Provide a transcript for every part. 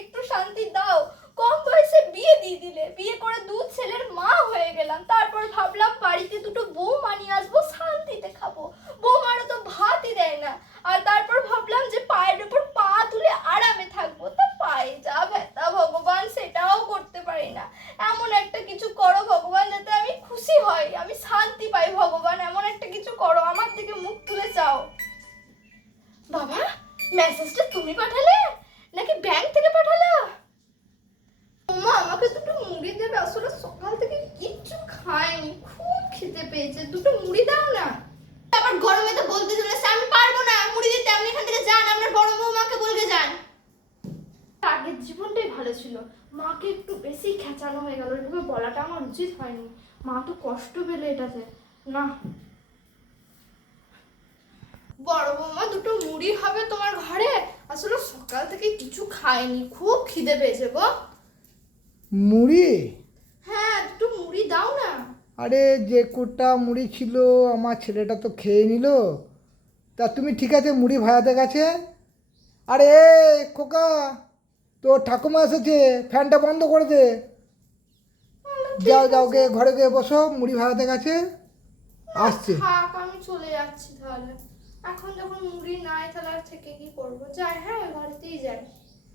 একটু শান্তি দাও। কম বয়সে বিয়ে দিয়ে দিলে, বিয়ে করে 2 ছেলের মা হয়ে গেলাম। তারপর ভাবলাম বাড়িতে 2টো বৌমা নিয়ে আসবো, শান্তিতে খাবো। বৌমারা তো ভাতই দেয় না। আর তারপর ভাবলাম যে পায়ের উপর পা তুলে আরামে থাকবো, তা পায়ে যা ব্যথা ভগবান, সেটাও করতে পারি না। এমন একটা কিছু করো ভগবান যাতে আমি খুশি হই, আমি শান্তি পাই ভগবান। এমন একটা কিছু করো, আমার দিকে মুখ তুলে চাও। বাবা, মেসেজটা তুমি পাঠালে নাকি ব্যাংক থেকে পাঠালো? মা আমাকে 2টো মুড়ি দেবে, আসলে সকাল থেকে কিচ্ছু খাইনি, খুব খিদে পেয়েছে, 2টো মুড়ি দাও না। আবার গরমে তো বলতে চলেছে আমি পারবো না মুড়ি দিতে, আপনি এখান থেকে যান, আপনার বড় বৌমাকে বলতে যান। আগের জীবনটাই ভালো ছিল, মাকে একটু বেশি খেঁচানো হয়ে গেল, এভাবে বলাটা আমার উচিত হয়নি। মা তো কষ্ট পেলে এটাতে। না, বড় বৌমা 2টো মুড়ি হবে তোমার ঘরে? আসলে সকাল থেকে কিছু খাইনি, খুব খিদে পেয়েছে গো। মুড়ি? হ্যাঁ, 2টো মুড়ি দাও না। আরে যে কোটা মুড়ি ছিল আমার ছেলেটা তো খেয়ে নিল। তা তুমি ঠিক আছে মুড়ি ভাজাতে গেছে। আরে খোকা, তোর ঠাকুমা এসেছে, ফ্যানটা বন্ধ করে দে। যাও যাও গে ঘরে গিয়ে বসো, মুড়ি ভাজাতে গেছে, আসছে। থাক, আমি চলে যাচ্ছি তাহলে। এখন যখন মুড়ি নাই তাহলে আর থেকে কি করবো, যাই, হ্যাঁ ঘরেতেই যাই।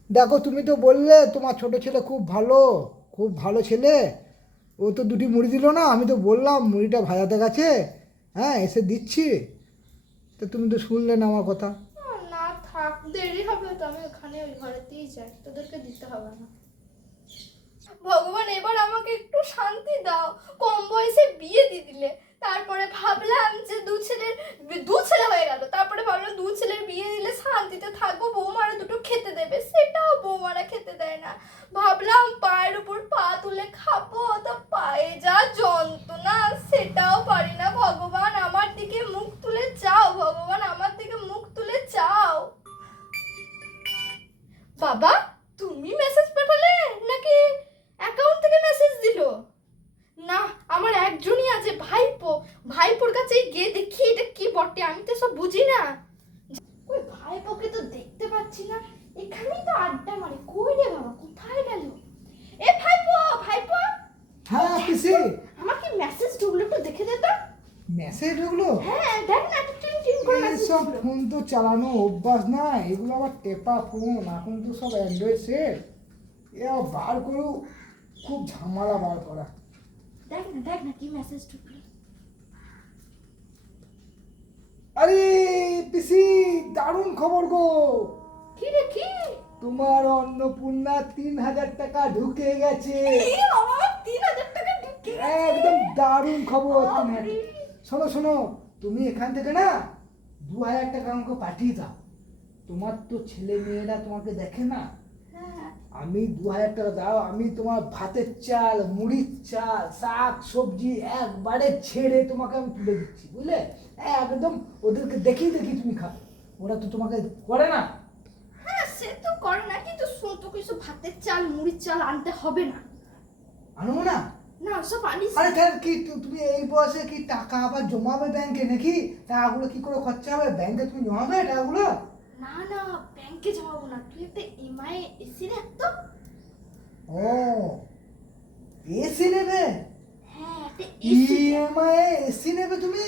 দেখো তুমি তো বললে তোমার ছোট ছেলে খুব ভালো, খুব ভালো ছেলে, ও তো 2টি মুড়ি দিল না। আমি তো বললাম মুড়িটা ভাজাতে গেছে, হ্যাঁ এসে দিচ্ছি। তা তুমি তো শুনলে না আমার কথা। না থাক, দেরি হবে তো, আমি ওখানে ওই ঘরেতেই যাই, তোদেরকে দিতে হবে না। ভগবান এবার আমাকে একটু শান্তি দাও। কম বয়সে বিয়ে দিয়ে দিলে, তারপরে ভাবলাম যে 2 ছেলে হয়ে গেল, তারপরে ভাবলাম 2 ছেলের বিয়ে দিলে শান্তিতে থাকবো, বৌমারা 2টো খেতে দেবে, সেটাও বৌমারা খেতে দেয় না। ভাবলাম পায়ের উপর পা তুলে খাবো, তো পায়ে যা যন্ত্রণা, সেটাও পারি না। ভগবান আমার দিকে মুখ তুলে চাও, ভগবান আমার দিকে মুখ তুলে চাও। বাবা, তুমি মেসেজ পাঠালে নাকি অ্যাকাউন্ট থেকে মেসেজ দিল? না, আমার একজনই আছে, ভাইপো। ভাইপোর কাছেই গিয়ে দেখি এটা কি বটে, আমি তো সব বুঝি না। ওই ভাইপোকে তো দেখতে পাচ্ছি না, এখানেই তো আড্ডা মারে। কই রে বাবা, কোথায় গেল? এ ভাইপো, ভাইপো। হ্যাঁ পিসি, আমাকে মেসেজ ঢুকলো, একটু দেখে দে তো। মেসেজ ঢুকলো? হ্যাঁ দেখ না, একটু টিং টিং করে মেসেজ এইসব ঢুকলো। ফোন তো চালানো অভ্যাস না, এগুলো আবার টেপা ফোন, এখন তো সব অ্যান্ড্রয়েড সেট, এ আবার বার করেও খুব ঝামেলা বার করা। দেখ না কি মেসেজ ঢুকলো। আরে পিসি, দারুণ খবর গো। কি রে কি? তোমার অন্নপূর্ণা 3000 টাকা ঢুকে গেছে। এই বাবা, 3000 টাকা ঢুকে গেছে। একদম দারুণ খবর। বাবারে। শোনো শোনো, তুমি এখান থেকে না 2000 টাকা আমাকে পাঠিয়ে দাও। তোমার তো ছেলে মেয়েরা তোমাকে দেখে না, হ্যাঁ, আমি 2000 টাকা দাও, আমি তোমার ভাতের চাল, মুড়ির চাল, শাক সবজি একবারে ছেড়ে তোমাকে আমি তুলে দিচ্ছি, বুঝলে? একদম ওদেরকে দেখি দেখি তুমি খাও, ওরা তো তোমাকে করে না। হ্যাঁ সে তো করে না, কিন্তু শোন, তো কিছু ভাতের চাল মুড়ির চাল আনতে হবে না। আনবো না? না সব আনিস। আরে তাহলে কি তুমি এই বয়সে কি টাকা আবার জমাবে ব্যাংকে নাকি? টাকাগুলো কি করে খরচা হবে? ব্যাংকে তুমি জমাবে টাকাগুলো? না না, ব্যাংকে জমাবো না, তুই একটা এমআই এসি রাখ তো। ও, এসি নেবে? হ্যাঁ, একটা এসি। ইএমআই এসি নেবে তুমি?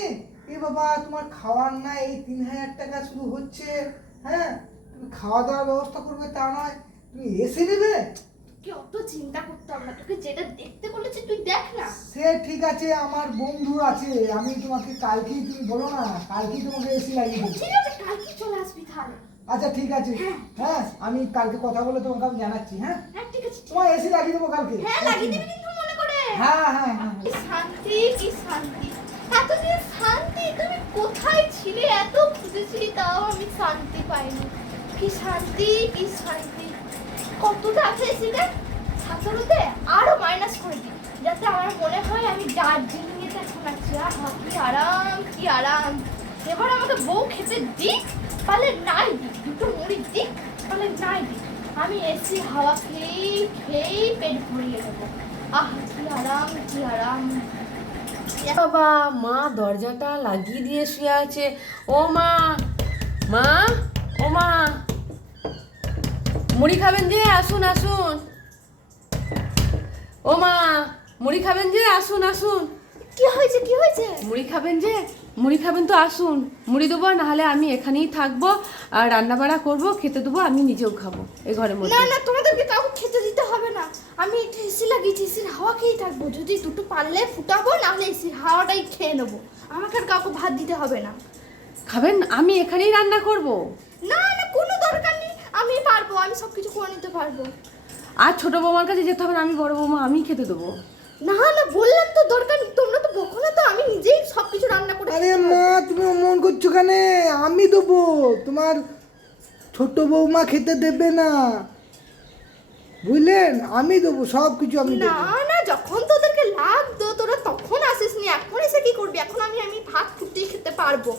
এ বাবা, তোমার খাওয়ার না এই 3000 টাকা শুরু হচ্ছে, হ্যাঁ তুমি খাওয়া দাওয়ার ব্যবস্থা করবে তা নয়, তুমি এসি নেবে? কি অত চিন্তা করতে হবে না, তোকে যেটা দেখতে বলেছি তুই দেখ না। সে ঠিক আছে, আমার বন্ধু আছে, আমি তোমাকে কালকেই, তুমি বলো না কালকেই তোমাকে এসি লাগিয়ে দেবো। ঠিক আছে, কালকে চলে আসবি তাহলে। আচ্ছা ঠিক আছে, হ্যাঁ আমি কালকে কথা বলে তোমাকে আমি জানাচ্ছি। হ্যাঁ হ্যাঁ ঠিক আছে। তোমার এসি লাগিয়ে দেবো কালকে। হ্যাঁ লাগিয়ে দিবি কিন্তু মনে করে। হ্যাঁ হ্যাঁ হ্যাঁ। কি শান্তি, কি শান্তি, এতদিন শান্তি। তুমি কোথায় ছিলে? এত খুঁজেছিলি, তাও আমি শান্তি পাইনি। কি শান্তি, কি শান্তি। কতটা আছে এসিতে? 17তে আরো মাইনাস করে দিই, যাতে আমার মনে হয় আমি দার্জিলিং এতে এখন আছি। আহা কি আরাম, কি আরাম। এবার আমাকে বউ খেতে দিক, পালে নাই দিক, 2টো মুড়ি দিক, পালে নাই দিক, আমি এসি হাওয়া খেয়েই খেয়েই পেট ভরিয়ে দেবো। আহ কি আরাম, কি আরাম। বাবা, মা দরজাটা লাগিয়ে দিয়ে শুয়ে আছে। ও মা, মা, ও মা, মুড়ি খাবেন যে আসুন আসুন। ও মা, মুড়ি খাবেন যে আসুন আসুন। কি হয়েছে কি হয়েছে? মুড়ি খাবেন যে, মুড়ি খাবেন তো আসুন, মুড়ি দেবো, নাহলে আমি এখানেই থাকবো আর রান্না বাড়া করবো, খেতে দেবো, আমি নিজেও খাবো এই ঘরের না মধ্যে। না, তোমাদেরকে কাউকে খেতে দিতে হবে না। আমি একটু এসি লাগিয়েছি, এসির হাওয়া খেয়ে থাকবো। যদি দুটো পারলে ফুটাবো, নাহলে এসির হাওয়াটাই খেয়ে নেবো। আমাকে আর কাউকে ভাত দিতে হবে না। খাবেন? আমি এখানেই রান্না করব। না না, কোনো দরকার নেই, আমি পারবো, আমি সব কিছু করে নিতে পারবো। আর ছোট বৌমার কাছে যেতে হবে না, আমি বড় বৌমা, আমি খেতে দেবো। না না, বললাম তো দরকার নেই, তোমরা তো বকো না তো, আমি নিজেই সব কিছু রান্না করে আরে মা, তুমি মন করছো কেন? আমি দেবো, তোমার ছোট বৌমা খেতে দেবে না, বুঝলেন? আমি দেবো, সব কিছু আমি না দেবো। না, যখন তোদেরকে লাগতো তোরা তখন আসিস নি, এখন এসে কি করবি? এখন আমি ভাত ফুটিয়ে খেতে পারবো।